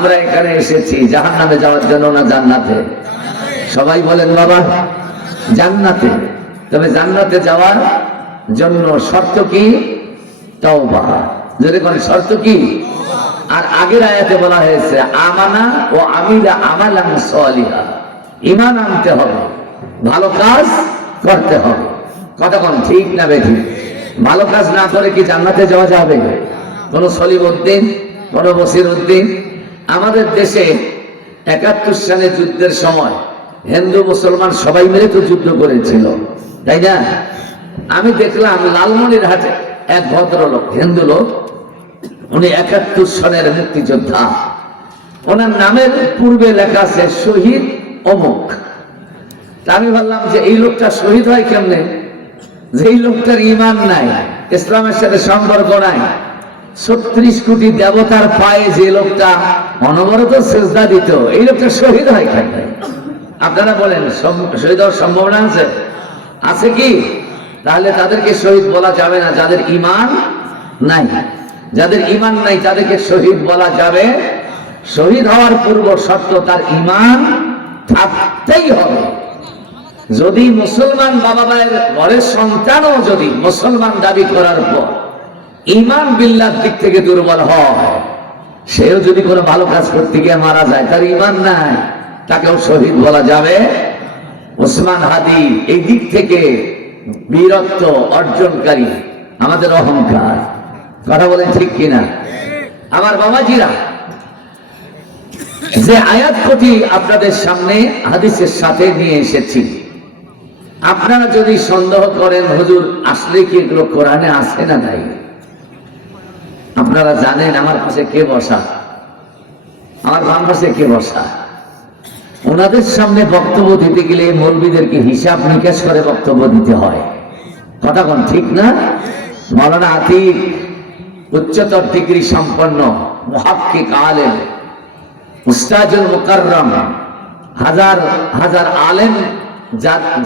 আমরা এখানে এসেছি জাহান্নামে যাওয়ার জন্য না জান্নাতে? সবাই বলেন বাবা জান্নাতে। তবে জান্নাতে যাওয়ার জন্য শর্ত কি? তওবা। যদি কোন শর্ত কি? আর আগের আয়াতে বলা হয়েছে আমানা ও আমিলা আমালান সালিহা, ঈমান আনতে হবে, ভালো কাজ করতে হবে। কথা কোন ঠিক না বেঠিক? ভালো কাজ না করে কি জান্নাতে যাওয়া যাবে? কোন সলিমউদ্দিন, কোন বসিরউদ্দিন আমাদের দেশে ৭১ সালে যুদ্ধের সময় হিন্দু মুসলমান সবাই মিলে তো যুদ্ধ করেছিল, তাই না? আমি দেখলাম লালমনিরহাটে এক ভদ্রলোক, হিন্দু লোক, উনি ৭১ সনের মুক্তিযোদ্ধা। ওনার নামের পূর্বে লেখা আছে শহীদ অমুক। তা আমি ভাবলাম যে এই লোকটা শহীদ হয় কেমনে? যে এই লোকটার ঈমান নাই, ইসলামের সাথে সম্পর্ক নাই, ৩৬ কোটি দেবতার পায়ে যে লোকটা অনবরত সেজদা দিত, এই লোকটা শহীদ হয় কেমনে? আপনারা বলেন শহীদ হওয়ার সম্ভাবনা আছে? আছে কি? তাহলে তাদেরকে শহীদ বলা যাবে না যাদের ঈমান নাই। যাদের ঈমান নাই তাদেরকে শহীদ বলা যাবে। শহীদ হওয়ার পূর্ব শর্ত তার ঈমান থাকতেই হবে। যদি মুসলমান বাবা মায়ের ঘরের সন্তানও যদি মুসলমান দাবি করার পর ঈমান বিল্লাহর দিক থেকে দুর্বল হয়, সেও যদি কোনো ভালো কাজ করতে গিয়ে মারা যায়, তার ঈমান নাই, তাকেও শহীদ বলা যাবে। ওসমান হাদি এই দিক থেকে বীরত্ব অর্জনকারী, আমাদের অহংকার। কথা বলেন ঠিক কিনা? আমার বাবাজিরা, যে আয়াত কটি আপনাদের সামনে হাদিসের সাথে নিয়ে এসেছি, আপনারা যদি সন্দেহ করেন হুজুর আসলে কি এগুলো কোরআনে আছে না নাই, আপনারা জানেন আমার পাশে কে বসা, আমার বাম পাশে কে বসা। ওনাদের সামনে বক্তব্য দিতে গেলে মৌলবীদেরকে হিসাব নিকাশ করে বক্তব্য দিতে হয়। কথা কোন ঠিক না? মাওলানা আতিক উচ্চতর ডিগ্রি সম্পন্ন মুহাক্কিক আলেম, উস্তাজুল মুকাররম, হাজার হাজার আলেম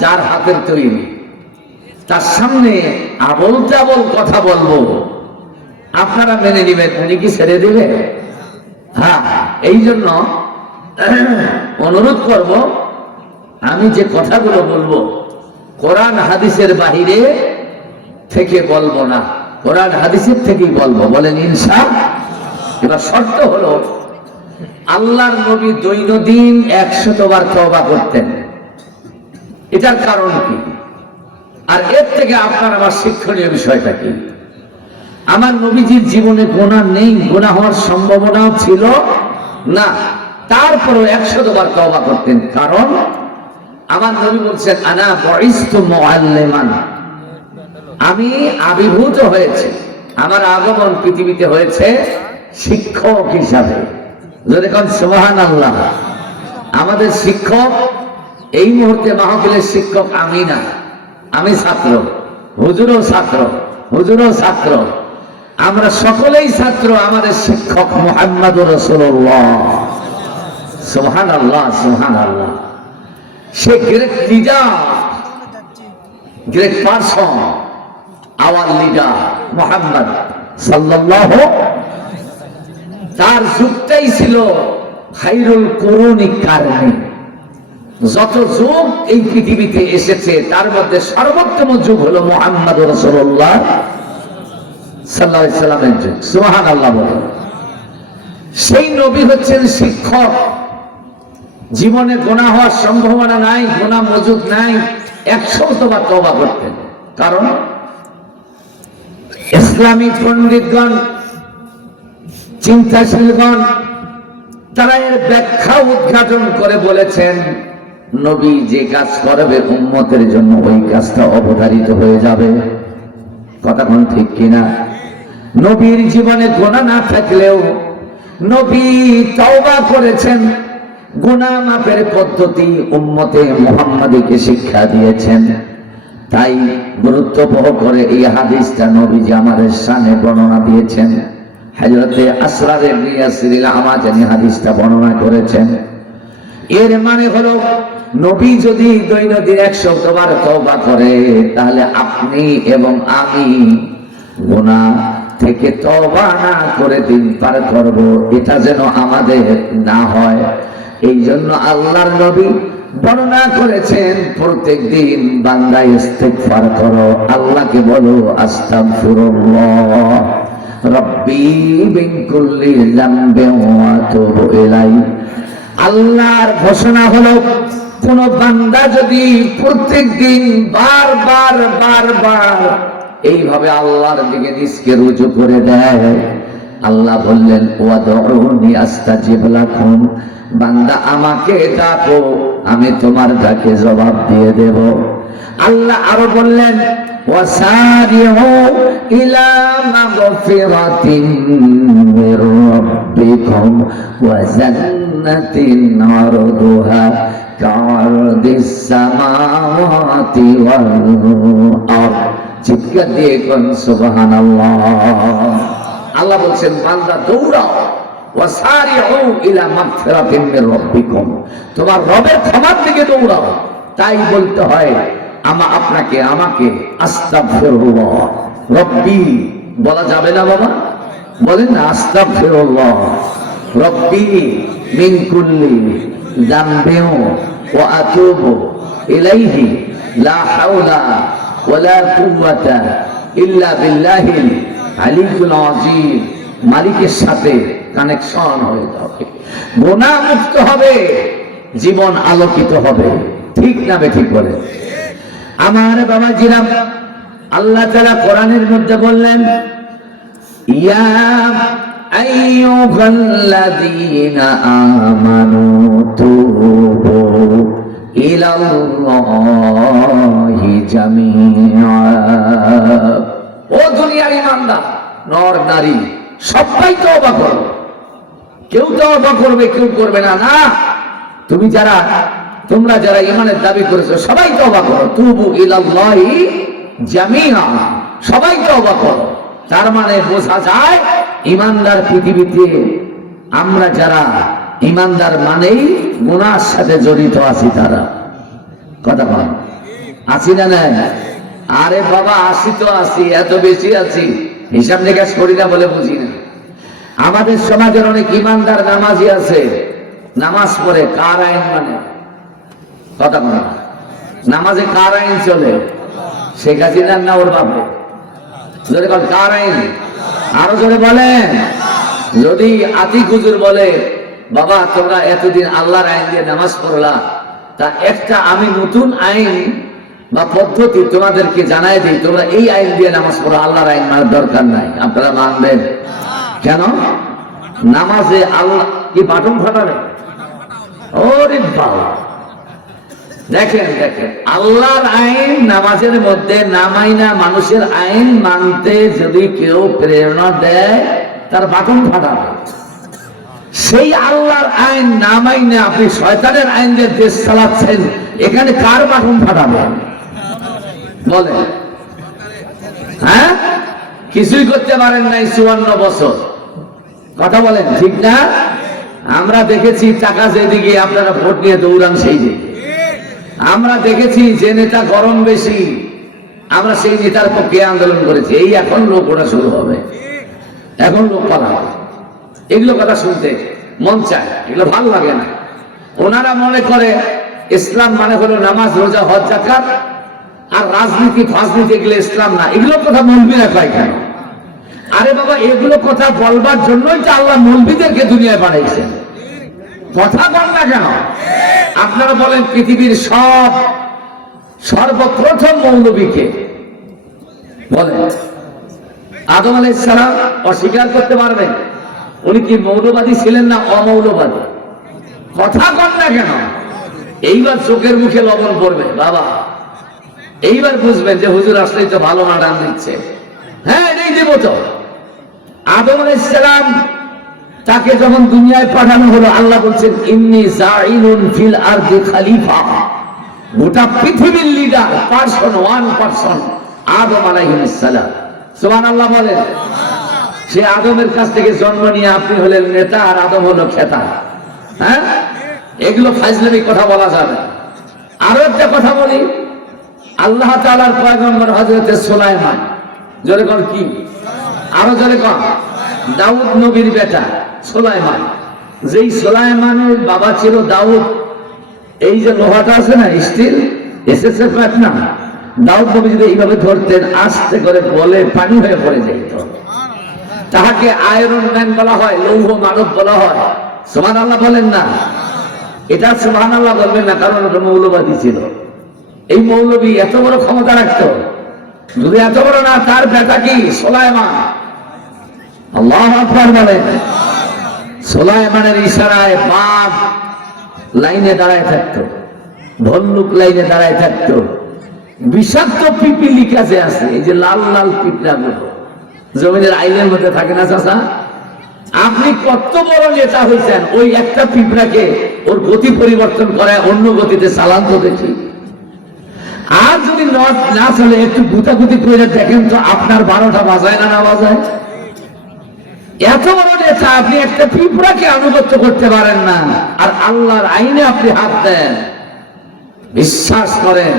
যার হাতের তৈরি, তার সামনে আবল তাবল কথা বলবো, আপনারা মেনে নেবেন? উনি কি ছেড়ে দেবে? হ্যাঁ, এই জন্য অনুরোধ করব, আমি যে কথাগুলো বলবো কোরআন হাদিসের বাহিরে থেকে বলবো না, কোরআন হাদিসের থেকেই বলবো। বলেন ইনশাআল্লাহ। এবার শর্ত হলো আল্লাহর নবী দৈনন্দিন ১০০ বার তওবা করতেন। এটার কারণ কি? আর এর থেকে আপনার আমার শিক্ষণীয় বিষয়টা কি? আমার নবীজির জীবনে গুনাহ নেই, গুনাহ হওয়ার সম্ভাবনাও ছিল না, তারপরও ১০০ বার তওবা করতেন। কারণ আমার নবী বলছেন আনা বুইসতু মুআল্লিমান, আমি আবির্ভূত হয়েছে, আমার আগমন পৃথিবীতে হয়েছে শিক্ষক হিসাবে। যদি কোন সুবহানাল্লাহ। আমাদের শিক্ষক এই মুহূর্তে মাহফিলের শিক্ষক আমি না, আমি ছাত্র, হুজুরও ছাত্র, হুজুরও ছাত্র, আমরা সকলেই ছাত্র। আমাদের শিক্ষক মুহাম্মদুর রাসূলুল্লাহ। সুবহানাল্লাহ, সুবহানাল্লাহ। সে great leader, great person, our leader Muhammad সাল্লাল্লাহু। তার যুগটাই ছিল খায়রুল কুরুনি কারনি। যত যুগ এই পৃথিবীতে এসেছে তার মধ্যে সর্বোত্তম যুগ হলো মুহাম্মদুর রাসূলুল্লাহ সাল্লাল্লাহু আলাইহি সাল্লামের যুগ। সুবহানাল্লাহ বলেন। সেই নবী হচ্ছেন শিক্ষক। জীবনে গুনাহ হওয়ার সম্ভাবনা নাই, গুনাহ মজুদ নাই, ১০০ বার তওবা করতেন। কারণ ইসলামী পণ্ডিতগণ, চিন্তাশীলগণ, তারা এর ব্যাখ্যা উদ্ঘাটন করে বলেছেন নবী যে কাজ করবে উম্মতের জন্য ওই কাজটা অবধারিত হয়ে যাবে। কথা কোন ঠিক কিনা? নবীর জীবনে গুনাহ না থাকলেও নবী তওবা করেছেন, গুনাহ মাফের পদ্ধতি উম্মতে মুহাম্মাদীকে শিক্ষা দিয়েছেন। তাই গুরুত্ববহ করে এই হাদিসটা নবীজি আমাদের সামনে বর্ণনা দিয়েছেন। হযরতে আসরার ইবনে ইয়াসির আমাজানি হাদিসটা বর্ণনা করেছেন। এর মানে হলো নবী যদি দৈনন্দিন ১০০ বার তওবা করে, তাহলে আপনি এবং আমি গুনাহ থেকে তওবা না করে দিন পার করব, এটা যেন আমাদের না হয়। এই জন্য আল্লাহর নবী বর্ণনা করেছেন প্রত্যেক দিন বান্দা ইস্তিগফার করো, আল্লাহকে বলো আস্তাগফিরুল্লাহ রব্বি মিন কুল্লি যামবিন ওয়া আতুবু ইলাইহি। আল্লাহর ঘোষণা হলো, কোন বান্দা যদি প্রত্যেক দিন বারবার বারবার এইভাবে আল্লাহর দিকে নিজকে রুজু করে দেয়, আল্লাহ বললেন ওয়াদউনি আস্তাজিব লাকুম, বান্দা আমাকে ডাকো, আমি তোমার ডাকে জবাব দিয়ে দেব। আল্লাহ আরো বললেন ওয়াসারিউ ইলা মাগফিরাতিন মির রাব্বিকুম ওয়া জান্নাতিন আরদুহা কারদিস সামাওয়াতি ওয়াল আরদ। চিৎকার দিয়ে কোন সুবহানাল্লাহ। আল্লাহ বলছেন বান্দা দৌড়াও, ওয়াসারিউ ইলা মাগফিরাতিন মির রাব্বিকুম, তোমার রবের ক্ষমার দিকে দৌড়াও। তাই বলতে হয় আমাকে আস্তাগফিরুল্লাহ রব্বি বলা যাবে না বাবা? বলেন না আস্তাগফিরুল্লাহ রব্বি মিন কুল্লি যামবিন ওয়া আতুবু ইলাইহি লা হাওলা ওয়ালা কুওয়াতা ইল্লা বিল্লাহিল আলিয়্যিল আযীম। মালিকের সাথে কানেকশন হয়ে যাবে, গুনাহ মুক্ত হবে, জীবন আলোকিত হবে। ঠিক না ঠিক বলে? আমার বাবা জিরাম, আল্লাহ তাআলা কোরআনের মধ্যে বললেন ইয়া আইয়ুহাল্লাযীনা আমানু তুবু ইলাল্লাহি জামিআ। ও দুনিয়ার ঈমানদার নর নারী সবাই তওবা করো। কেউ তওবা করবে, কেউ করবে না। না, তোমরা যারা ঈমানের দাবি করেছো সবাই তওবা করো। তুবু ইলাল্লাহি জামিআ, সবাই তওবা করো। তার মানে বোঝা যায় ঈমানদার পৃথিবীতে আমরা যারা ঈমানদার মানেই গুনাহর সাথে জড়িত আছি। তারা কথা বল আছি না? না আরে বাবা আছি তো আছি, এত বেশি আছি, হিসাব নিকাশ করি না বলে বুঝি না। আমাদের সমাজের অনেক ঈমানদার নামাজি আছে, নামাজ পড়ে কার আইন মানে? কথা বল, নামাজে কার আইন চলে? শেখ হাসিনার না ওর বাপে? জোরে বল কার আইন? আরো জোরে বলেন। যদি আতিক হুজুর বলে বাবা তোমরা এতদিন আল্লাহর আইন দিয়ে নামাজ পড়লা, তা একটা আমি নতুন আইন বা পদ্ধতি তোমাদেরকে জানাই দিই, তোমরা এই আইন দিয়ে নামাজ পড়ো, আল্লাহর আইন মানার দরকার নাই। আপনারা মানবেন? কেন? নামাজে আল্লাহ কি বাটন ফাটাবে? ওরে বাবা, দেখেন আল্লাহর আইন নামাজের মধ্যে নামাই না, মানুষের আইন মানতে যদি কেউ প্রেরণা দেয় তার বাটন ফাটাবে। সেই আল্লাহর আইন নামাই না আপনি শয়তানের আইন দিয়ে দেশ চালাচ্ছেন, এখানে কার বাটন ফাটাবে? বলেন। হ্যাঁ, কিছুই করতে পারেন নাই 54 বছর। কথা বলেন ঠিক না? আমরা দেখেছি টাকা যেদিকে আপনারা ভোট নিয়ে দৌড়ান সেই দিকে। আমরা দেখেছি যে নেতা গরম বেশি, আমরা সেই নেতার পক্ষে আন্দোলন করেছি। এই এখন লোক ওটা শুরু হবে, এখন লোক পালা হবে। এগুলো কথা শুনতে মন চায়, এগুলো ভালো লাগে না। ওনারা মনে করে ইসলাম মানে হলো নামাজ রোজা হজ যাকাত, আর রাজনীতি ফাজনীতি এগুলো ইসলাম না। এগুলো কথা মৌলবীরা কয় কেন? আরে বাবা, এগুলো কথা বলবার জন্যই তো আল্লাহ মৌলবীদেরকে দুনিয়ায় পাঠাইছেন। কথা বল না কেন? আপনারা বলেন পৃথিবীর সর্বপ্রথম মৌলবীকে বলেন? আদম আলাইহিস সালাম অস্বীকার করতে পারবেন? উনি কি মৌলবাদী ছিলেন না অমৌলবাদী? কথা বল না কেন? এইবার চোখের মুখে লবণ পড়বে বাবা, এইবার বুঝবেন যে হুজুর আসলেই তো ভালো নাড়ান দিচ্ছে। হ্যাঁ, এই দেব তো। আদম আলাইহিস সালাম তাকে যখন দুনিয়ায় পাঠানো হলো, আল্লাহ বলছেন ইন্নী জাইলুন ফিল আরদি খলিফা। গোটা পৃথিবীর লিডার ওয়ান পারসন আদম আলাইহিস সালাম। সুবহানাল্লাহ বলেন। সে আদমের কাছ থেকে জন্ম নিয়ে আপনি হলেন নেতা, আর আদম হলো খেতা। হ্যাঁ, এগুলো ফাজলামি কথা বলা যাবে। আরো একটা কথা বলি, আল্লাহ তাআলার পয়গম্বর হযরত সুলাইমান, জোরে বল কি? আরো জোরে কম। দাউদ নবীর বেটা সুলাইমান, যেই সুলাইমানের বাবা ছিল দাউদ। এই যে লোহাটা আছে না, স্টিল এসএসএফ না, দাউদ নবী যদি এইভাবে ধরতেন আস্তে করে বলে পানি হয়ে পড়ে যেত। তাহাকে আয়রন ম্যান বলা হয়, লৌহ মানব বলা হয়। সুবহানাল্লাহ বলেন না? এটা সুবহানাল্লাহ বলবেন না, কারণ ওটা মৌলবাদী ছিল। এই মৌলবী এত বড় ক্ষমতা রাখতো, যদি এত বড় না, তার বেটা কি সুলাইমান। আল্লাহু আকবার বলেন। সুলাইমানের ইশারায় বাঘ লাইনে দাঁড়ায় থাকতো, ভল্লুক লাইনে দাঁড়ায় থাকতো। বিষাক্ত পিপিলি কাছে আছে, এই যে লাল লাল পিঁপড়া গুলো জমিনের আইলের মধ্যে থাকে না চাচা? আপনি কত বড় নেতা হয়েছেন, ওই একটা পিঁপড়াকে ওর গতি পরিবর্তন করে অন্য গতিতে চালান তো দেখি। আর যদি না চলে একটু গুতাগুতি করে দেখেন তো আপনার 12টা বাজায় না বাজায়? এত বড় নেতা, আপনি একটা পিঁপড়াকে আনুগত্য করতে পারেন না, আর আল্লাহর আইনে আপনি হাত দেন। বিশ্বাস করেন,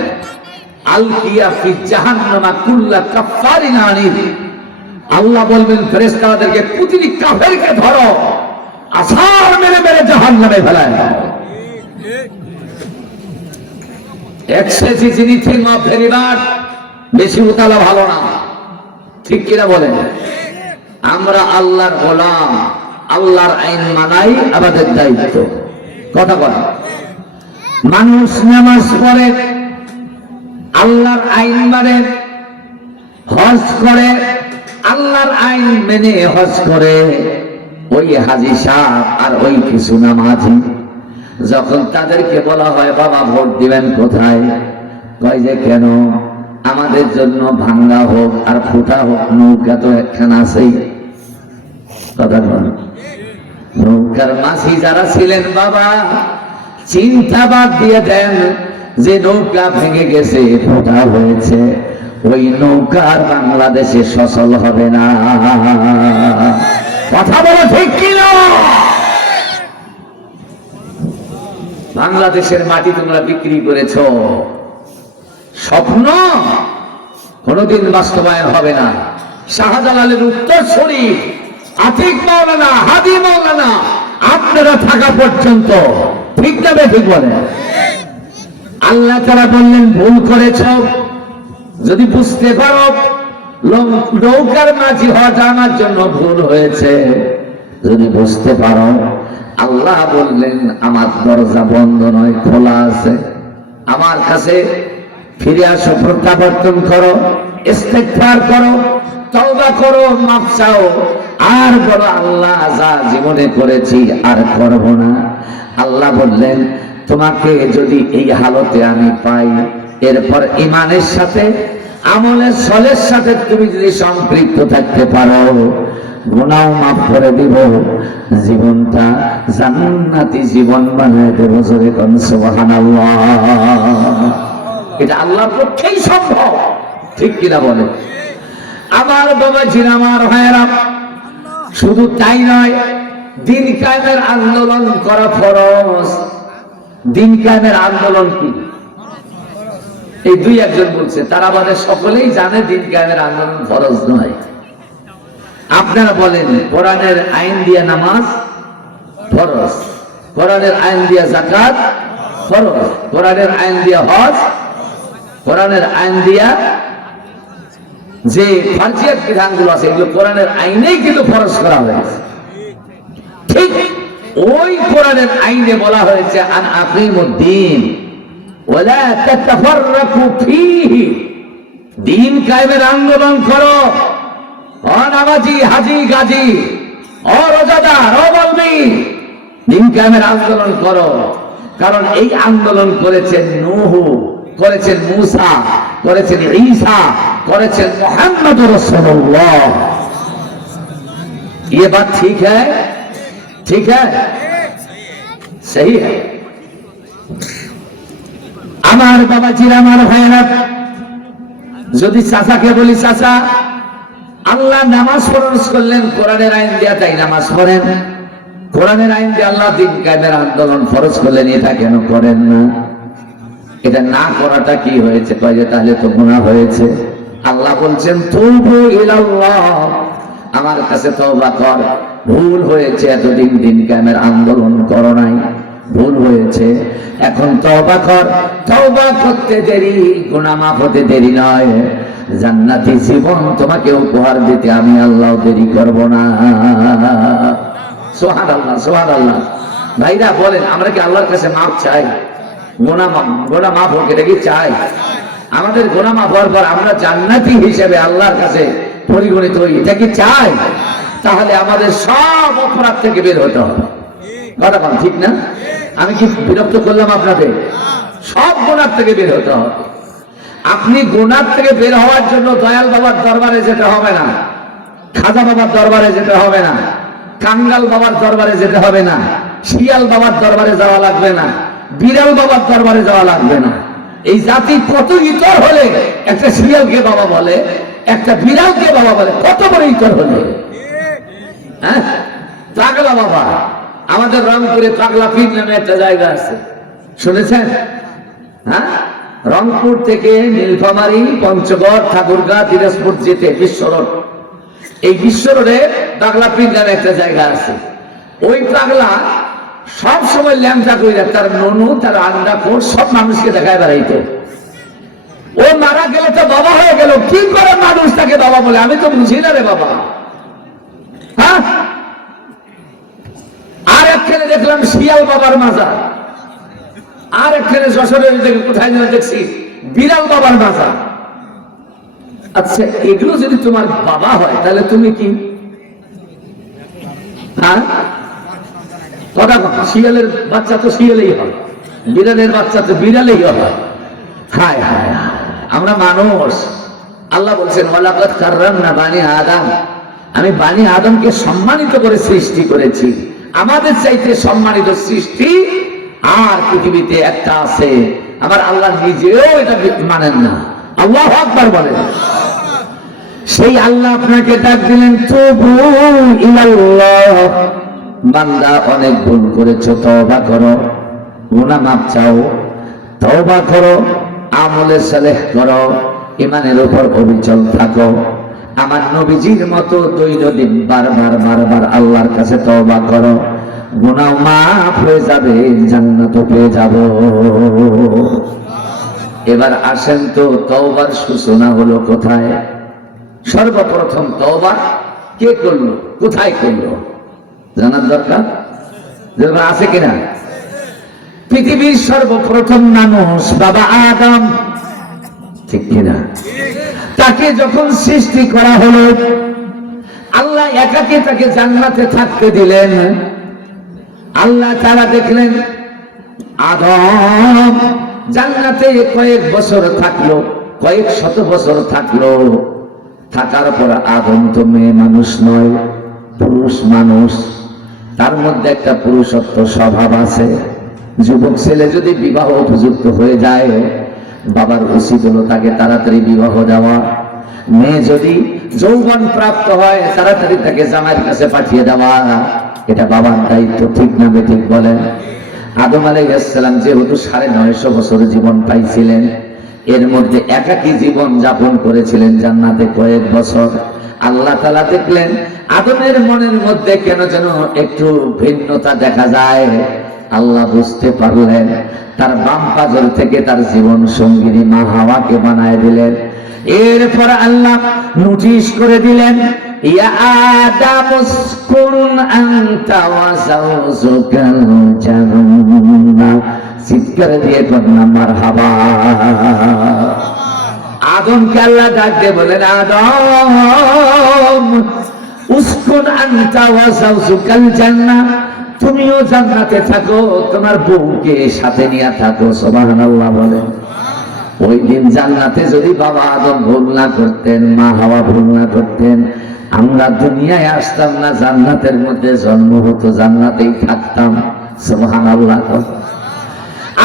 আলকিয়া ফি জাহান্নামা কুল্লা কাফফারিন আনিদ। আল্লাহ বলবেন ফেরেশতাদেরকে, প্রতিটি কাফেরকে ধরো, আছাড় মেরে মেরে জাহান্নামে ফেলায় দাও। Excessive anything of very bad, বেশি উতালা ভালো না, ঠিক কিনা বলেন? আমরা আল্লাহর গোলাম, আল্লাহর আইন মানাই আমাদের দায়িত্ব। কথা বলেন। মানুষ নামাজ পড়ে, আল্লাহর আইন মানে, হজ করে, আল্লাহর আইন মেনে হজ করে। ওই হাজী সাহেব আর ওই কিছু নামাজি, যখন তাদেরকে বলা হয় বাবা ভোট দিবেন কোথায়, কয় যে কেন, আমাদের জন্য ভাঙ্গা হোক আর ফুটা হোক, নৌকা তো একখানা আছেই। কথা বল। নৌকার মাঝি যারা ছিলেন বাবা, চিন্তা বাদ দিয়ে দেন যে নৌকা ভেঙে গেছে, ফোটা হয়েছে, ওই নৌকার বাংলাদেশে সচল হবে না। কথা বলো ঠিক কিনা? বাংলাদেশের মাটি তোমরা বিক্রি করেছ, স্বপ্ন কোনদিন বাস্তবায়ন হবে না। শাহজালালের উত্তরসূরি আতিক মাওলানা, হাদি মাওলানা আপনারা থাকা পর্যন্ত, ঠিক না ঠিক বলে? আল্লাহ তাআলা বললেন ভুল করেছ, যদি বুঝতে পারো নৌকার মাঝি হওয়াটা আমার জন্য ভুল হয়েছে, যদি বুঝতে পারো, আল্লাহ বললেন আমার দরজা বন্ধ নয়, খোলা আছে, আমার কাছে ফিরে আসো, প্রত্যাবর্তন করো, ইস্তেগফার করো, তওবা করো, মাফ চাও, আর বলো আল্লাহ যা জীবনে করেছি আর করব না। আল্লাহ বললেন তোমাকে যদি এই হালতে আমি পাই, এরপর ঈমানের সাথে আমলের সলের সাথে তুমি যদি সম্পৃক্ত থাকতে পারো, গুনাহ মাফ করে দিব, জীবনটা জান্নাতি জীবন বানায় দেব। জোরে কোন সুবহানাল্লাহ। এটা আল্লাহর পক্ষেই সম্ভব, ঠিক কিনা বলে? আমার বাবাজিরা, আমার ভাইয়েরা, শুধু তাই নয়, দিন কায়েমের আন্দোলন করা ফরজ। দিন কায়েমের আন্দোলন কি? এই দুই একজন বলছে, তারা আমাদের সকলেই জানে দিন কায়েমের আন্দোলন ফরজ নয়। আপনারা বলেন কোরআনের আইন দিয়া নামাজ ফরজ, কোরআনের আইন দিয়া যাকাত ফরজ, কোরআনের আইন দিয়া হজ, কোরআনের আইন দিয়া যে ফারজিয়াত বিধানগুলো আছে, এগুলো কোরআনের আইনেই কিন্তু ফরজ করা হয়েছে। ঠিক ওই কোরআনের আইনে বলা হয়েছে আন আকিমুদ্দিন ওয়ালা তাতাফাররাকু ফীহি, দিন কায়েমের আন্দোলন করো। ও নামাজি, হাজি, গাজী, ও রোজাদার, ও বলবি, দিন কায়েমের আন্দোলন করো। কারণ এই আন্দোলন করেছেন নূহ, করেছেন মূসা, করেছেন ঈসা, করেছেন মুহাম্মদ রাসূলুল্লাহ। ये बात ठीक है? ठीक है, सही है। আমার বাবাজিরা, আমার ভাইরা, যদি চাচাকে বলি চাচা আল্লাহ নামাজ ফরজ করলেন কোরআনের আইন দিয়া, তাই নামাজ পড়েন। কোরআনের আইন দিয়ে আল্লাহ দিন কায়েমের আন্দোলন ফরজ করলেন, এটা কেন করেন না? এটা না করাটা কি হয়েছে? কয় যে তাহলে তো গুনাহ হয়েছে। আল্লাহ বলছেন তুবু ইলাল্লাহ, আমার কাছে তওবা কর। ভুল হয়েছে, এতদিন দিন কায়েমের আন্দোলন করো নাই, ভুল হয়েছে, এখন তওবা কর। তওবা করতে দেরি, গুনাহ মাফ হতে দেরি নয়। জান্নাতি জীবন তোমাকে উপহার দিতে আমি আল্লাহ দেরি করব না। সুবহানাল্লাহ, সুবহানাল্লাহ। ভাইরা বলেন, আমরা কি আল্লাহর কাছে মাফ চাই? গুনাহ মাফ হোক, এটা কি চাই? আমাদের গুনাহ মাফ হওয়ার পর আমরা জান্নাতি হিসেবে আল্লাহর কাছে পরিগণিত হই, এটা কি চাই? তাহলে আমাদের সব অপরাধ থেকে বের হতে হবে। কথা বল, ঠিক না? আমি কি বিরক্ত করলাম আপনাদের? সব গুনাহ থেকে বের হতে হবে। আপনি গুনাহ থেকে বের হওয়ার জন্য দয়াল বাবার দরবারে যেতে হবে না, খাজা বাবার দরবারে যেতে হবে না, কাঙ্গাল বাবার দরবারে যেতে হবে না, শিয়াল বাবার দরবারে যাওয়া লাগবে না, বিড়াল বাবার দরবারে যাওয়া লাগবে না। এই জাতি কত ইতর হলে একটা শিয়ালকে বাবা বলে, একটা বিড়ালকে বাবা বলে, কত বড় ইতর হলে। হ্যাঁ, পাগলা বাবা। আমাদের রংপুরে পাগলা পীর নামে একটা জায়গা আছে, শুনেছেন? হ্যাঁ, রংপুর থেকে নীলফামারী, পঞ্চগড়, ঠাকুরগাঁ, দিনাজপুর যেতে বিশ্ব রোড, এই বিশ্ব রোডে পাগলা পীর নামে একটা জায়গা আছে। ওই পাগলা সব সময় ল্যাংটা কইরা তার ননু, তার আন্ডা কোট সব মানুষকে দেখায় বেড়াইতো। ও মারা গেলে তো বাবা হয়ে গেল, কি করে মানুষ তাকে বাবা বলে? আমি তো বুঝি না রে বাবা। হ্যাঁ, আর একখানে দেখলাম শিয়াল বাবার মাজার, আর একখানে যশোরের দিকে কোথায় যেন দেখছি বিড়াল বাবার মাজার। আচ্ছা, এগুলো যদি তোমার বাবা হয় তাহলে তুমি কি? হ্যাঁ, কথা কথা, শিয়ালের বাচ্চা তো শিয়ালেই হয়, বিড়ালের বাচ্চা তো বিড়ালেই হয়। হায় হায়, আমরা মানুষ। আল্লাহ বলছেন, ওয়ালাকাদ কাররামনা বানি আদম, আমি বানি আদমকে সম্মানিত করে সৃষ্টি করেছি। আমাদের চাইতে সম্মানিত সৃষ্টি আর পৃথিবীতে একটা আছে। আমার আল্লাহ নিজেও এটা মানেন না। আল্লাহু আকবার বলেন। সেই আল্লাহ আপনাকে ডাক দিলেন, তুবু ইলাল্লাহ, বান্দা অনেক ভুল করেছো, তওবা করো, গুনাহ মাফ চাও, তওবা করো, আমলে সালেহ করো, ঈমানের উপর অবিচল থাকো। আমার নবীজির মতো দৈনন্দিন বারবার বারবার আল্লাহর কাছে তওবা করো, গুনাহ মাফ হয়ে যাবে, জান্নাত পেয়ে যাব। এবার আসেন তো, তওবার সূচনা হলো কোথায়? সর্বপ্রথম তওবা কে করলো, কোথায় করলো, জানার দরকার। যেটা আছে কিনা? পৃথিবীর সর্বপ্রথম মানুষ বাবা আদম, ঠিক কিনা? তাকে যখন সৃষ্টি করা হলো, আল্লাহ একাকে তাকে জান্নাতে থাকতে দিলেন। আল্লাহ তাআলা দেখলেন আদম জান্নাতে কয়েক বছর থাকলো, কয়েক শত বছর থাকলো। থাকার পর আদম তো মেয়ে মানুষ নয়, পুরুষ মানুষ। তার মধ্যে একটা পুরুষত্ব স্বভাব আছে। যুবক ছেলে যদি বিবাহ উপযুক্ত হয়ে যায়, বাবার উচিত হলো তাকে তাড়াতাড়ি বিবাহ দেওয়া। মেয়ে যদি যৌবন প্রাপ্ত হয়, তাড়াতাড়ি তাকে জামাইয়ের কাছে পাঠিয়ে দেওয়া। এটা বাবার দায়িত্ব, ঠিক না বেঠিক বলেন? আদম আলাইহিস সালাম যেহেতু 950 বছর জীবন পাইছিলেন, এর মধ্যে একাকী জীবন যাপন করেছিলেন জান্নাতে কয়েক বছর। আল্লাহ তাআলা দেখলেন আদমের মনের মধ্যে কেন যেন একটু ভিন্নতা দেখা যায়। আল্লাহ বুঝতে পারলেন, তার বাম পাজর থেকে তার জীবন সঙ্গিনী মা হাওয়াকে বানায় দিলেন। এরপর আল্লাহ নোটিশ করে দিলেন, ইয়া আদম উসকুন আনতা ওয়া যাওজুকাল জান্নাহ। চিৎকার দিয়ে কন্যা মারহাবা। আদমকে আল্লাহ ডাক দিয়ে বলেন, আদম উসকুন আনতা ওয়া যাওজুকাল জান্নাহ, তুমিও জান্নাতে থাকো, তোমার বউকে সাথে নিয়ে থাকো। সুবহানাল্লাহ বলেন। ওই দিন জান্নাতে যদি বাবা আদম ভুল না করতেন, মা হাওয়া ভুল না করতেন, আমরা দুনিয়ায় আসতাম না, জান্নাতের মধ্যে জন্ম হতো, জান্নাতেই থাকতাম। সুবহানাল্লাহ।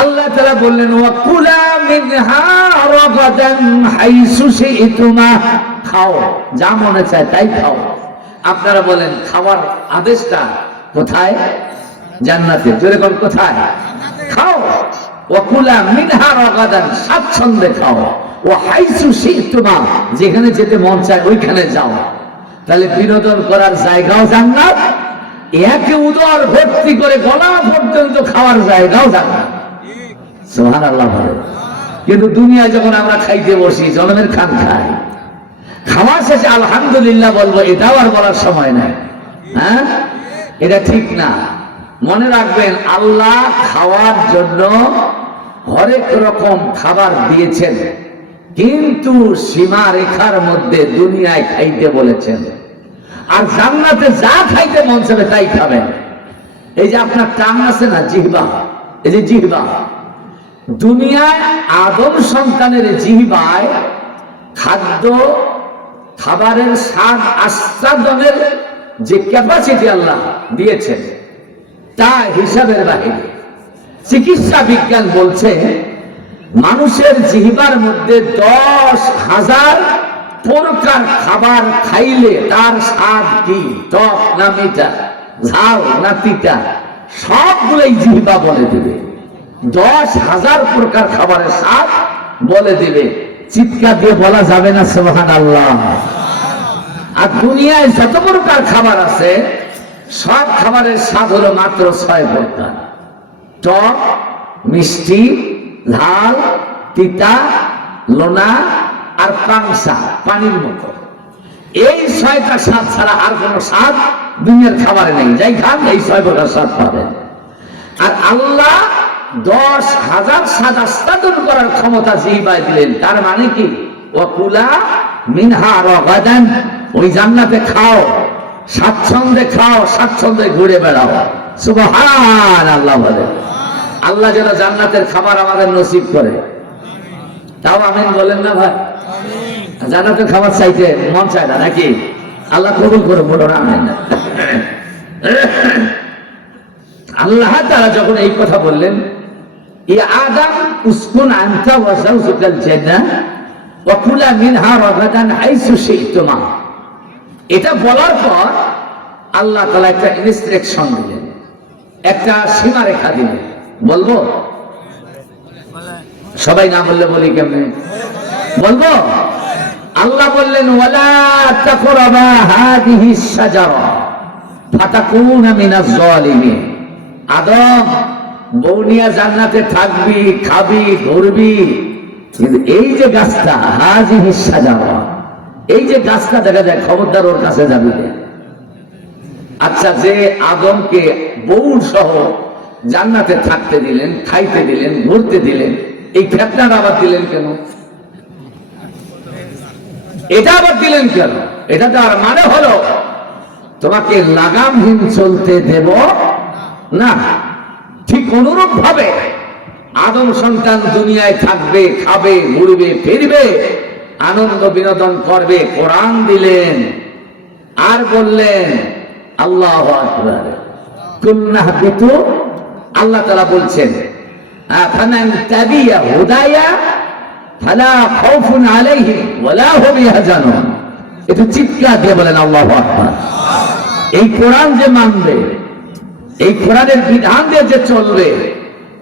আল্লাহ তাআলা বললেন, ওয়া কুলা মিনহা রাগাদান হাইসু শি'তুমা, খাও, যা মনে চায় তাই খাও। আপনারা বলেন, খাওয়ার আদেশটা কোথায়? জান্নাতে। জোরে বল, কোথায়? খাও। ওয়া কুলা মিনহা রাগাদান, স্বাচ্ছন্দ্যে খাও। ওয়া হাইসু শি'তুমা, যেখানে যেতে মন চায় ওইখানে যাও। তাহলে বিনোদন করার জায়গাও জান্নাত, একে উদর ভর্তি করে গলা পর্যন্ত খাওয়ার জায়গাও জান্নাত। সুবহানাল্লাহ বলে। কিন্তু দুনিয়ায় যখন আমরা খাইতে বসি জনমের খান খাই, খাওয়া শেষে আলহামদুলিল্লাহ বলবো, এটাও আর বলার সময় নাই। হ্যাঁ, এটা ঠিক না। মনে রাখবেন, আল্লাহ খাওয়ার জন্য হরেক রকম খাবার দিয়েছেন, কিন্তু সীমা রেখার মধ্যে দুনিয়ায় খাইতে বলেছেন। আর জান্নাতে যা খাইতে মন চাবে তাই খাবেন। এই যে আপনার টান আছে না, জিহ্বা, এই যে জিহ্বা, দুনিয়ায় আদম সন্তানের জিহ্বায় খাদ্য খাবারের স্বাদ আস্বাদনের যে ক্যাপাসিটি আল্লাহ দিয়েছেন তা হিসাবের বাহিরে। চিকিৎসা বিজ্ঞান বলছে মানুষের জিহ্বার মধ্যে 10,000 প্রকার খাবার খাইলে তার স্বাদ কি, টক না মিঠা, ঝাল না তিতা, সবগুলোই জিহ্বা বলে দেবে। 10,000 প্রকার খাবারের স্বাদ বলে দেবে। চিৎকার দিয়ে বলা যাবে না সুবহানাল্লাহ। আর দুনিয়ায় যত প্রকার খাবার আছে সব খাবারের স্বাদ হলো মাত্র 6 প্রকার: টক, মিষ্টি, ঝাল, তিতা, লোনা আর পাংশা, পানির মতো। এই 6টা স্বাদ ছাড়া আর কোন স্বাদ দুনিয়ার খাবারে নেই। যাই খান এই 6 প্রকার স্বাদ পাবেন। আর আল্লাহ 10,000 স্বাদ আস্বাদন করার ক্ষমতা জিহ্বায় দিলেন। তার মানে কি, ওয়াকুলা মিনহা রাগাদান, ওই জান্নাতে খাও, স্বাচ্ছন্দ্যে খাও, স্বাচ্ছন্দ্যে ঘুরে বেড়াও। সুবহানাল্লাহ বলে। আল্লাহ যেন জান্নাতের খাবার আমাদের নসিব করে। তাও আমিন বলেন না ভাই? জান্নাতের খাবার চাইতে মন চায় না নাকি? আল্লাহ কবুল করে, বলো না আমিন। আল্লাহ তাআলা যখন এই কথা বললেন, ইয়া আদম উসকুন আনতা ওয়া যাওজুকাল জান্নাহ ওয়া কুলা মিনহা রাগাদান হাইসু শি'তুমা, এটা বলার পর আল্লাহ তাআলা একটা ইনস্ট্রাকশন দিলেন, একটা সীমা রেখা দিলেন। বলবো? সবাই না বললে বলি কেমনে? বলবো? আল্লাহ বললেন, ওয়ালা তাকরাবা হাদিহিস শাজারা ফাতাকুনা মিনাজ জালিমিন। আদম, বউ নিয়ে জান্নাতে থাকবি, খাবি, ঘুরবি, কিন্তু এই যে গাছটা, হাদিহিস শাজারা, এই যে গাছটা দেখা যায়, খবরদার ওর কাছে যাবি না। আচ্ছা, যে আদমকে বউ সহ জান্নাতে থাকতে দিলেন, খাইতে দিলেন, ঘুরতে দিলেন, এই ফেতনাটা আবার দিলেন কেন? এটা আবার দিলেন কেন? এটা তার মানে হলো তোমাকে লাগামহীন চলতে দেব না। ঠিক অনুরূপ ভাবে আদম সন্তান দুনিয়ায় থাকবে, খাবে, ঘুরবে, ফিরবে, আনন্দ বিনোদন করবে। কোরআন দিলেন আর বললেন, আল্লাহু আকবার, কুল্লাহ বিতু, আল্লাহ তাআলা বলছেন, ফামান তাবিয়া হুদায়া ফালা খাউফুন আলাইহিম ওয়ালা হুম ইয়াহজানুন। একটু চিৎকার দিয়ে বলেন আল্লাহু আকবার। এই কোরআন যে মানবে, এই কোরআনের বিধান দিয়ে যে চলবে,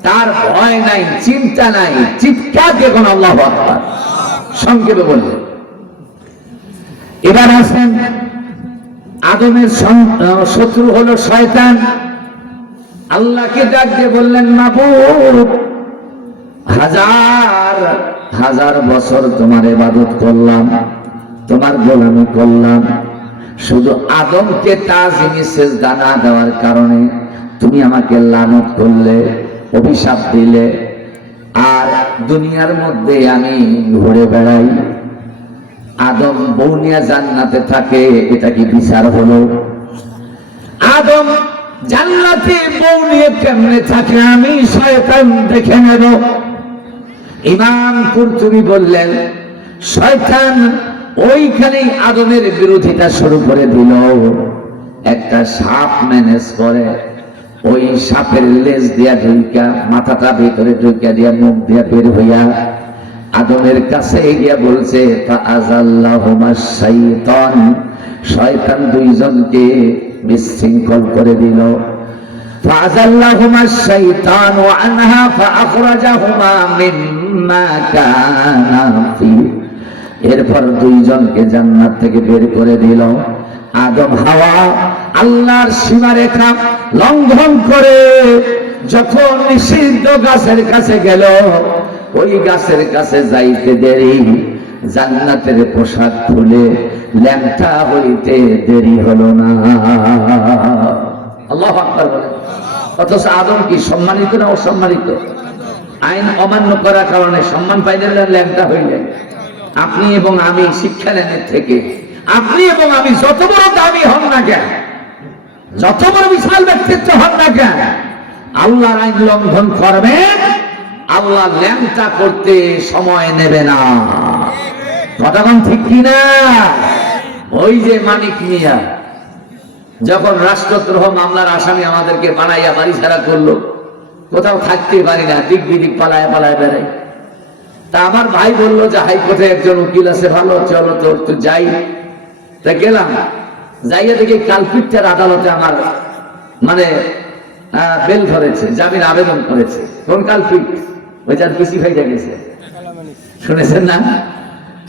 তার ভয় নাই, চিন্তা নাই। চিৎকার দিয়ে কোন আল্লাহু আকবার। সংক্ষেপে বলবেন। এবার আসেন, আদমের শত্রু হলো শয়তান। আল্লাহকে ডাক দিয়ে বললেন, মাবুদ, হাজার হাজার বছর তোমার ইবাদত করলাম, তোমার গোলামি করলাম, শুধু আদমকে তাজিমি সিজদা না দেওয়ার কারণে তুমি আমাকে লানত করলে, অভিশাপ দিলে, আর দুনিয়ার মধ্যে আমি ঘুরে বেড়াই। আদম বউ নিয়ে জান্নাতে থাকে, এটা কি বিচার হলো? আদম জান্নাতে বউ নিয়ে কেমনে থাকে আমি শয়তান দেখে নেব। ইমাম কুরতুবী বললেন, শয়তান ওইখানেই আদমের বিরোধিতা শুরু করে দিল। একটা সাপ ম্যানেজ করে, ওই সাপের লেজ দিয়া ঢুইকা, মাথাটা ভিতরে ঢুইকা দিয়া, মুখ দিয়া বের হইয়া আদমের কাছে গিয়া বলছে, ফাআযাল্লাহুমা শাইতান, শয়তান দুইজনকে বিশৃঙ্খল করে দিল। ফাআযাল্লাহুমা শাইতানু আনহা ফাআখরাজাহুমা মিম্মা কানা ফি, এরপর দুইজনকে জান্নাত থেকে বের করে দিল। আদম হাওয়া আল্লাহর সীমারেখা লঙ্ঘন করে যখন নিষিদ্ধ গাছের কাছে গেল, ওই গাছের কাছে যাইতে দেরি জান্নাতের পোশাক খুলে ল্যাংটা হইতে দেরি হলো না। আল্লাহু আকবার বলেন। অথচ আদম কি সম্মানিত না অসম্মানিত? আইন অমান্য করার কারণে সম্মান পাইলেন না ল্যাংটা হইলেন। আপনি এবং আমি শিক্ষা লাইনের থেকে, আপনি এবং আমি যত বড় দামি হন না কেন, যত বড় বিশাল ব্যক্তিত্ব হন না কেন, আল্লাহর আইন লঙ্ঘন করবেন, আল্লাহ ল্যাংটা করতে সময় নেবে না। কথাটা ঠিক কিনা? ওই যে মানিক মিয়া যখন রাষ্ট্রদ্রোহ মামলার আসামি আমাদেরকে বানাইয়া বাড়ি ছাড়া করলো, কোথাও থাকতে পারি না, দিক বিদিক পালায় পালায় বেড়াই। তা আমার ভাই বললো যে হাইকোর্টে একজন উকিল আছে ভালো, চলো তো একটু যাই। তা গেলাম, যাইয়া দেখি কালপিটটার আদালতে আমার মানে বেল ধরেছে, জামিন আবেদন করেছে। কোন কালপিট? ওই যার বেশি হয়ে গেছে, শুনেছেন না?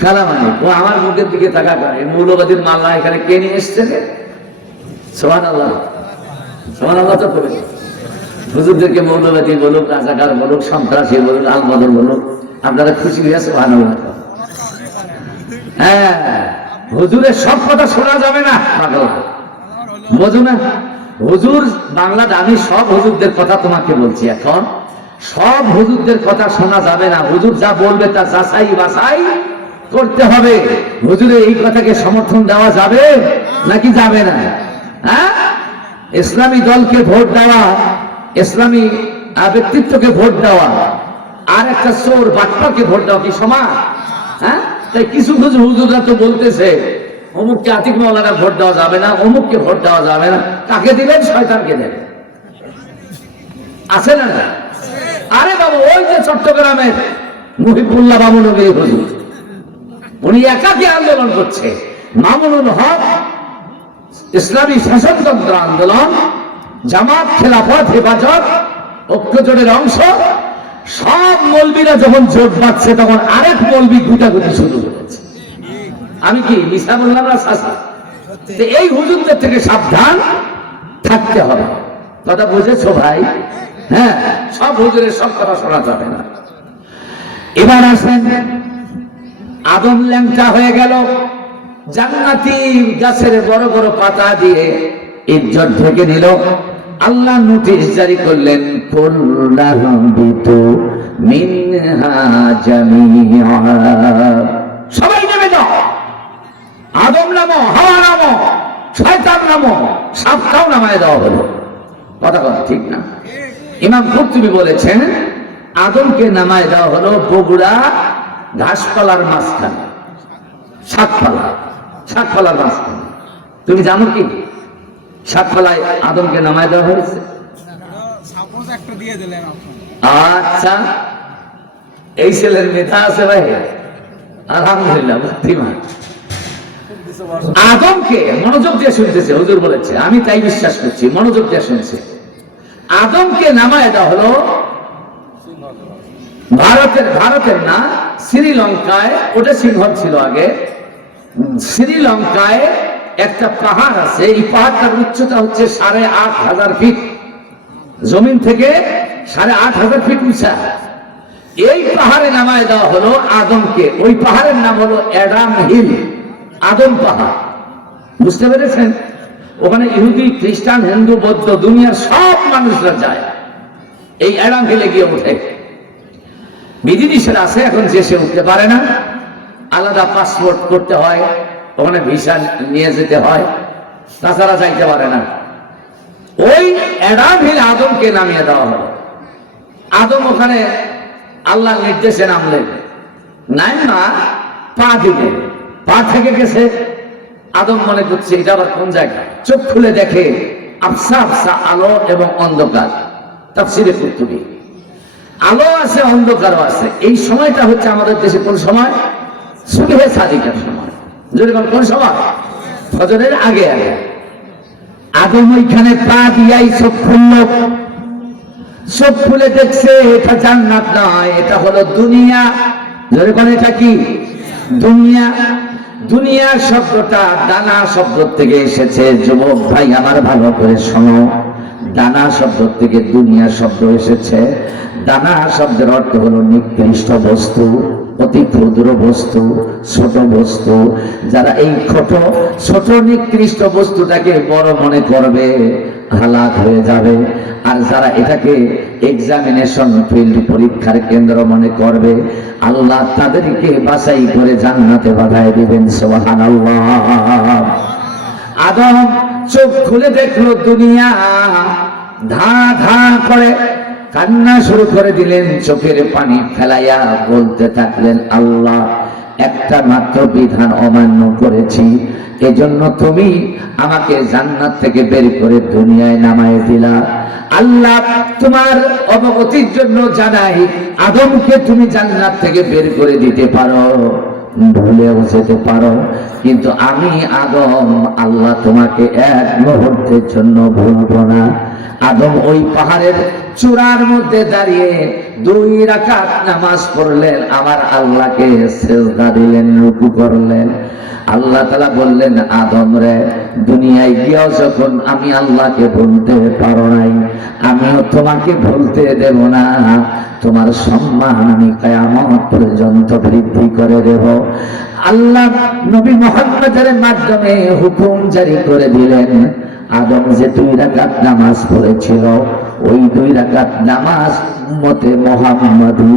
কালামানি। ও আমার মুখের দিকে তাকা করে, মৌলবাদীর মাল্লা এখানে কে নিয়ে এসছে? সুবহানাল্লাহ, সুবহানাল্লাহ। তো করে হুজুরদেরকে মৌলবাদী বলুক, রাজাকার বলুক, সন্ত্রাসী বলুক, আলবদর বলুক, আপনারা খুশি হয়ে সুবহানাল্লাহ। হ্যাঁ, হুজুরের সব কথা শোনা যাবে না, বোঝো না? হুজুর বাংলা, আমি সব হুজুরদের কথা তোমাকে বলছি এখন, সব হুজুরদের কথা শোনা যাবে না। হুজুর যা বলবে তা যাচাই বাছাই করতে হবে। হুজুরের এই কথাকে সমর্থন দেওয়া যাবে নাকি যাবে না? হ্যাঁ, ইসলামী দলকে ভোট দেওয়া, ইসলামী ব্যক্তিত্বকে ভোট দেওয়া, আর একটা চোর বাটপাকে ভোট দেওয়া কি সমান? হ্যাঁ, তাই কিছু কিছু হুজুররা তো বলতেছে অমুককে আতিক মাওলানা ভোট দেওয়া যাবে না, অমুককে ভোট দেওয়া যাবে না। কাকে দিবেন? শয়তানকে দেবেন। আছে না? আরে বাবা, ওই যে চট্টগ্রামের মুহিবুল্লাহ মামুনুল হুজুর, উনি একাকী আন্দোলন করছে। মামুনুল হক ইসলামী শাসনতন্ত্র আন্দোলন, জামাত, খেলাফত, হেফাজত, ঐক্যজোটের অংশ। সব মৌলবীরা যখন জোট পাচ্ছে তখন আরেক মৌলবী গুটাগুটি শুরু করেছে। আমি কি মিশা বললাম না? শাসা। এই হুজুরদের থেকে সাবধান থাকতে হবে। কথা বুঝেছো ভাই? হ্যাঁ, সব হুজুরের সব কথা শোনা যাবে না। এবার আসেন, আদম ল্যাংটা হয়ে গেল, জান্নাতি গাছের বড় বড় পাতা দিয়ে ইজ্জত ঢেকে নিল। আল্লাহ নোটিশ জারি করলেন, সবাই নেমে যাও, আদম নামো, হাওয়া নামো, শয়তান নামো, সাপটাও নামায় দেওয়া হলো। কথা কথা ঠিক না? ইমাম কুরতুবী বলেছেন, আদমকে নামায় দেওয়া হলো বগুড়া ঘাসপালার মাঝখানে, শাকপালার মাঝখানে। তুমি জানো কি শাকপালায় আদমকে নামায় দেওয়া হয়েছে? আচ্ছা, এই ছেলের মেধা আছে ভাই, আলহামদুলিল্লাহ, বুদ্ধিমান। আদমকে মনোযোগ দিয়ে শুনতেছে, হুজুর বলেছে, আমি তাই বিশ্বাস করছি, মনোযোগ দিয়ে শুনছে। আদমকে নামায় দেওয়া হলো ভারতের না, শ্রীলঙ্কায়, ওটা সিংহল ছিল আগে। শ্রীলঙ্কায় একটা পাহাড় আছে, এই পাহাড়টার উচ্চতা হচ্ছে 8,500 ফিট, জমিন থেকে 8,500 ফিট উঁচা। এই পাহাড়ে নামায় দেওয়া হলো আদমকে। ওই পাহাড়ের নাম হলো অ্যাডাম হিল, আদম পাহাড়। বুঝতে পেরেছেন? ওখানে ইহুদি, খ্রিস্টান, হিন্দু, বৌদ্ধ, দুনিয়ার সব মানুষরা যায় এই অ্যাডাম হিলে গিয়ে ওঠে। বিধিনিষেধ আছে, এখন যে সে উঠতে পারে না, আলাদা পাসপোর্ট করতে হয়, ওখানে ভিসা নিয়ে যেতে হয়, তাছাড়া যাইতে পারে না। ওই অ্যাডাম হিল আদমকে নামিয়ে দেওয়া হলো। আদম ওখানে আল্লাহর নির্দেশে নামলেন, নাই না পা দিলেন, পা থেকে গেছে। আদম মনে করছে এটা আবার কোন জায়গা, চোখ খুলে দেখে আফসা আফসা আলো এবং অন্ধকার। তাফসীরে কুরতুবী, আলো আছে, অন্ধকারও আছে। এই সময়টা হচ্ছে আমাদের দেশে কোন সময়? সুবহে সাদিকের সময়। যদি কোন সময়? ফজরের আগে আগে। আদম ওইখানে পা দিয়াই চোখ খুলল, চোখ খুলে দেখছে এটা জান্নাত নয়, এটা হলো দুনিয়া। যদি কোন এটা কি? দুনিয়া। দুনিয়া শব্দটা দানা শব্দ থেকে এসেছে। যুবক ভাই আমার ভালো করে শোনো, দানা শব্দ থেকে দুনিয়া শব্দ এসেছে। দানা শব্দের অর্থ হলো নিকৃষ্ট বস্তু, অতি ক্ষুদ্র বস্তু, ছোট বস্তু। যারা এই ছোট নিকৃষ্ট বস্তুটাকে বড় মনে করবে হালাক হয়ে যাবে। আর যারা এটাকে এক্সামিনেশন ফিল্ড, পরীক্ষার কেন্দ্র মনে করবে, আল্লাহ তাদেরকে বাছাই করে জান্নাতে বাঁধায় দিবেন। সুবহানাল্লাহ। আদম চোখ খুলে দেখলো দুনিয়া, ধা ধা করে কান্না শুরু করে দিলেন, চোখের পানি ফেলাইয়া বলতে থাকলেন, আল্লাহ একটা মাত্র বিধান অমান্য করেছি, এজন্য তুমি আমাকে জান্নাত থেকে বের করে দুনিয়ায় নামায় দিলা। আল্লাহ তোমার অবগতির জন্য জানাই, আদমকে তুমি জান্নাত থেকে বের করে দিতে পারো, ভুলেও যেতে পারো, কিন্তু আমি আদম আল্লাহ তোমাকে এক মুহূর্তের জন্য ভুলবো না। আদম ওই পাহাড়ের চূড়ার মধ্যে দাঁড়িয়ে 2 রাকাত নামাজ পড়লেন, আমার আল্লাহকে সিজদা দিলেন, রুকু করলেন। আল্লাহ তাআলা বললেন, আদম রে, দুনিয়ায় গিয়েও যখন আমি আল্লাহকে ভুলতে পারো নাই, আমিও তোমাকে ভুলতে দেব না। তোমার সম্মান আমি কিয়ামত পর্যন্ত বৃদ্ধি করে দেব। আল্লাহ নবী মুহাম্মদের মাধ্যমে হুকুম জারি করে দিলেন, আদম যে 2 রাকাত নামাজ পড়েছিল, ওই 2 রাকাত নামাজ উম্মতে মুহাম্মাদী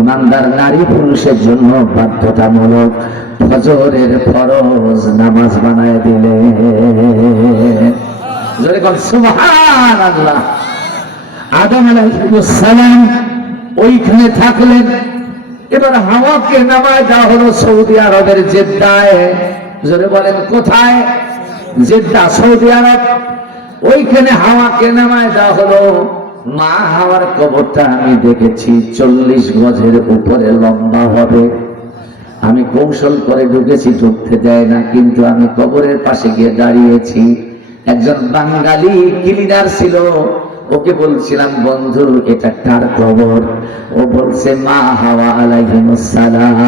ইমানদার নারী পুরুষের জন্য বাধ্যতামূলক ফজরের ফরজ নামাজ বানায় দিলেন। জোরে বল সুবহানাল্লাহ। আদম আলাইহিস সালাম ওইখানে থাকলেন। এবার হাওয়াকে নামায় দেওয়া হলো সৌদি আরবের জেদ্দায়। জোরে বলেন কোথায়? জেদ্দা, সৌদি আরব। ওইখানে হাওয়াকে নামায় দেওয়া হলো। মা হাওয়ার কবরটা আমি দেখেছি 40 গজের উপরে লম্বা হবে। আমি কৌশল করে ঢুকেছি, ঢুকতে দেয় না, কিন্তু আমি কবরের পাশে গিয়ে দাঁড়িয়েছি। একজন বাঙালি ক্লিনার ছিল, ওকে বলছিলাম, বন্ধু এটা কার কবর? ও বলছে মা হাওয়া আলাইহিস সালাম।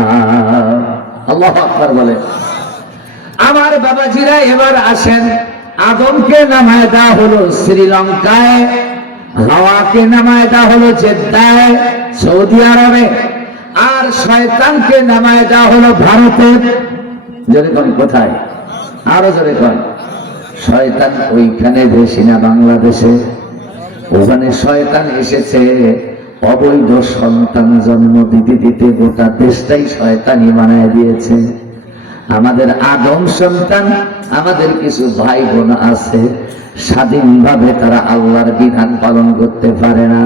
আল্লাহু আকবার বলে। আমার বাবাজিরা এবার আসেন, আদমকে নামায় দেওয়া হলো শ্রীলঙ্কায়, হাওয়াকে নামায় দেওয়া হলো জেদ্দায় সৌদি আরবে, আর শয়তানকে নামায় দেওয়া হলো ভারতে। জোরে কোন কোথায়? আরো জোরে কোন। শয়তান ওইখানে বেশি না বাংলাদেশে। ওখানে শয়তান এসেছে অবৈধ সন্তান জন্ম দিতে দিতে গোটা দেশটাই শয়তানি বানায় দিয়েছে। আমাদের আদম সন্তান, আমাদের কিছু ভাই বোন আছে, স্বাধীনভাবে তারা আল্লাহর বিধান পালন করতে পারে না,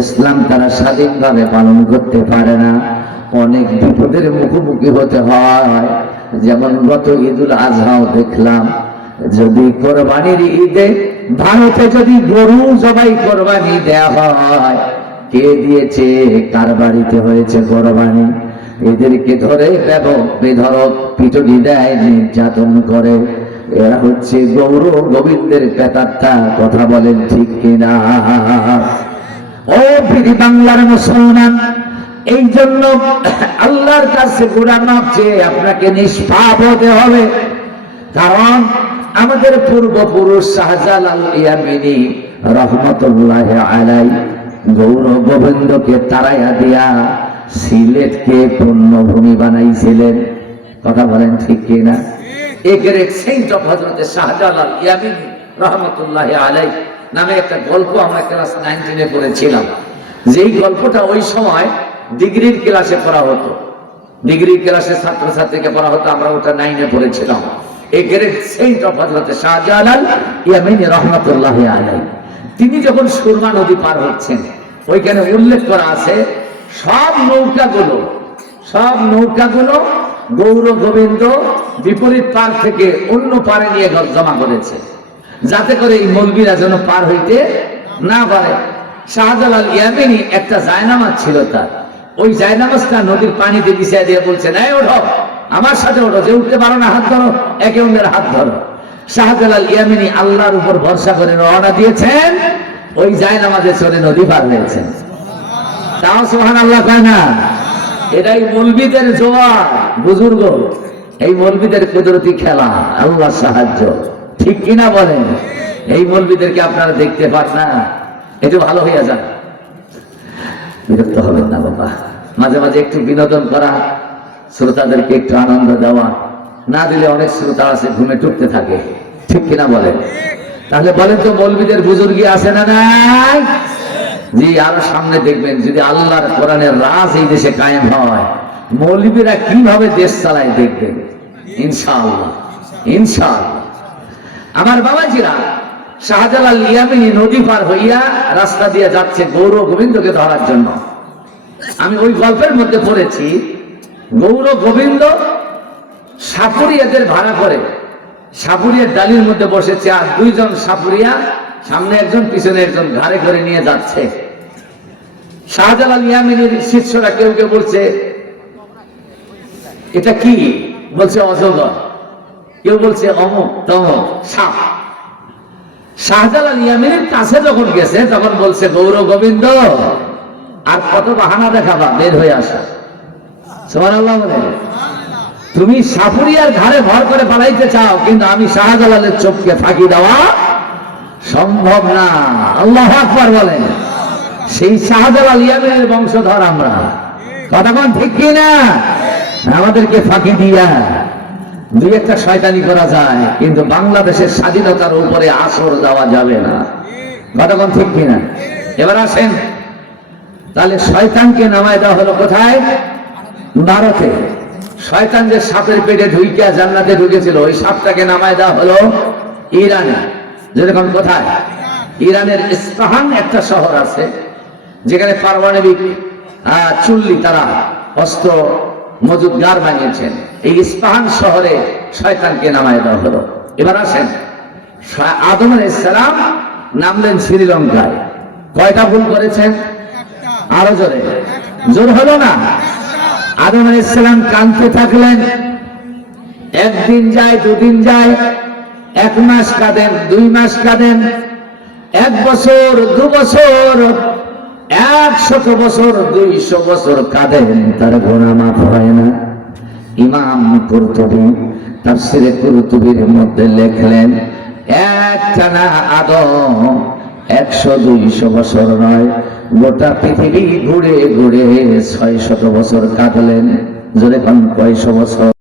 ইসলাম তারা স্বাধীনভাবে পালন করতে পারে না। অনেক বিপদের মুখোমুখি হতে হয়। যেমন গত ঈদুল আজহাও দেখলাম, যদি কোরবানির ঈদে ভারতে যদি গরু জবাই কোরবানি দেয়া হয়, কে দিয়েছে, কার বাড়িতে হয়েছে কোরবানি, এদেরকে ধরে বেধড়ক পিটুনি দেয়, নির্যাতন করে। এরা হচ্ছে গৌর গোবিন্দের পেতাত্তা। কথা বলেন ঠিক কিনা? ও পৃথিবী বাংলার মুসলমান, এই জন্য আল্লাহর কাছে গুনাহ মাফ চেয়ে আপনাকে নিষ্পাপ হতে হবে। কারণ আমাদের পূর্বপুরুষ শাহজালাল ইয়ামিনী রহমতুল্লাহ আলাই গৌর গোবিন্দকে তাড়াইয়া দিয়া সিলেটকে পূর্ণভূমি বানাইছিলেন। কথা বলেন ঠিক কিনা? A great Saint of Hazrat Shahjalal Yamini রহমতুল্লাহ আলাই নামে একটা গল্প আমরা ক্লাস 9 পড়েছিলাম। যেই গল্পটা ওই সময় ডিগ্রির ক্লাসে পড়া হতো, ডিগ্রির ক্লাসে ছাত্রছাত্রীকে পড়া হতো, আমরা ওটা 9 পড়েছিলাম। A great Saint of Hazrat Shahjalal Yamini রহমতুল্লাহ আলাই, তিনি যখন সুরমা নদী পার হচ্ছেন, ওইখানে উল্লেখ করা আছে সব নৌকাগুলো গৌর গোবিন্দ বিপরীত পার থেকে অন্য পারে নিয়ে জমা করেছে, যাতে করে এই মৌলবীরা যেন পার হইতে না পারে। শাহজালাল ইয়ামিনী একটা জায়নামাজ ছিল তার, ওই জায়নামাজটা নদীর পানিতে বিছিয়ে দিয়ে বলছে, নাই ওঠো, আমার সাথে ওঠো, যে উঠতে পারো না হাত ধরো, একে অন্যের হাত ধরো। শাহজালাল ইয়ামিনী আল্লাহর উপর ভরসা করে রওনা দিয়েছেন, ওই জায়নামাজে চলে নদী পার হয়েছেন। তাও সুবহানাল্লাহ কয় না? এটাই মৌলবীদের জোয়ার, বুজুর্গ। এই মৌলবীদের কুদরতি খেলা, আল্লাহ সাহায্য, ঠিক কিনা বলেন? এই মৌলবীদেরকে আপনারা দেখতে পান না, একটু ভালো হইয়া যান, বিরক্ত হবেন না বাবা। মাঝে মাঝে একটু বিনোদন করা, শ্রোতাদেরকে একটু আনন্দ দেওয়া, না দিলে অনেক শ্রোতা আছে ঘুমে টুকতে থাকে, ঠিক কিনা বলেন? তাহলে বলেন তো মৌলবীদের বুজুর্গি আছে না নাই? জি, আরো সামনে দেখবেন যদি আল্লাহর কোরআনের রাজ এই দেশে কায়েম হয়, মৌলবীরা কিভাবে দেশ চালায় দেখবেন ইনশাআল্লাহ, ইনশাআল্লাহ। আমার বাবাজিরা শাহজালাল ইয়ামিনী নদী পার হইয়া রাস্তা দিয়ে যাচ্ছে গৌর গোবিন্দকে ধরার জন্য। আমি ওই গল্পের মধ্যে পড়েছি, গৌর গোবিন্দ সাপুরিয়াদের ভাড়া করে সাপুরিয়ার ডালির মধ্যে বসেছে, আর দুইজন সাপুরিয়া, সামনে একজন পিছনে একজন, ঘাড়ে করে নিয়ে যাচ্ছে। শাহজালাল ইয়ামিনীর শিষ্যরা কেউ কেউ বলছে এটা কি, বলছে অজগর, কেউ বলছে অমুক তমুক সাপ। শাহজালাল ইয়ামিনীর কাছে যখন গেছে তখন বলছে গৌর গোবিন্দ আর কত বাহানা দেখাবা, বের হয়ে আসা। সুবহানাল্লাহ বলে, তুমি সাপুরিয়ার ঘাড়ে ভর করে পালাইতে চাও, কিন্তু আমি শাহজালালের চোখকে ফাঁকি দেওয়া সম্ভব না। আল্লাহু আকবার বলেন। সেই শাহজালাল ইয়ামিনীর বংশধর আমরা, কতক্ষণ ঠিক কিনা? আমাদেরকে ফাঁকি দিয়া দুই একটা শয়তানি করা যায়, কিন্তু বাংলাদেশের স্বাধীনতার উপরে আসর দেওয়া যাবে না, কতক্ষণ ঠিক কিনা? এবার আসেন, তাহলে শয়তানকে নামায় দেওয়া হলো কোথায়? ভারতে। শয়তান যে সাপের পেটে ঢুকিয়া জান্নাতে ঢুকেছিল, ওই সাপটাকে নামায় দেওয়া হলো ইরানে। যেরকম কোথায়? ইরানের ইস্পাহান একটা শহর আছে, যেখানে পারমাণবিক চুল্লি, তারা অস্ত্র মজুদগার বানিয়েছেন। এই ইস্পাহান শহরে শয়তানকে নামায় দেওয়া হলো। এবার আসেন, আদম আলাইহিস সালাম নামলেন শ্রীলঙ্কায়। কয়টা ভুল করেছেন? আরো জোরে, জোর হলো না? আদম আলাইহিস সালাম কাঁদতে থাকলেন, একদিন যায়, দুদিন যায়, 1 মাস কাঁদেন, 2 মাস কাঁদেন, 1 বছর, 2 বছর, 100 বছর, 200 বছর কাঁদেন, তার গুনাহ মাফ হয় না। ইমাম কুরতুবী তাফসীরে কুরতুবীর মধ্যে লেখলেন, একটানা আদম 100-200 বছর নয়, গোটা পৃথিবী ঘুরে ঘুরে 600 বছর কাঁদলেন। জোরে কোন কয়শো বছর?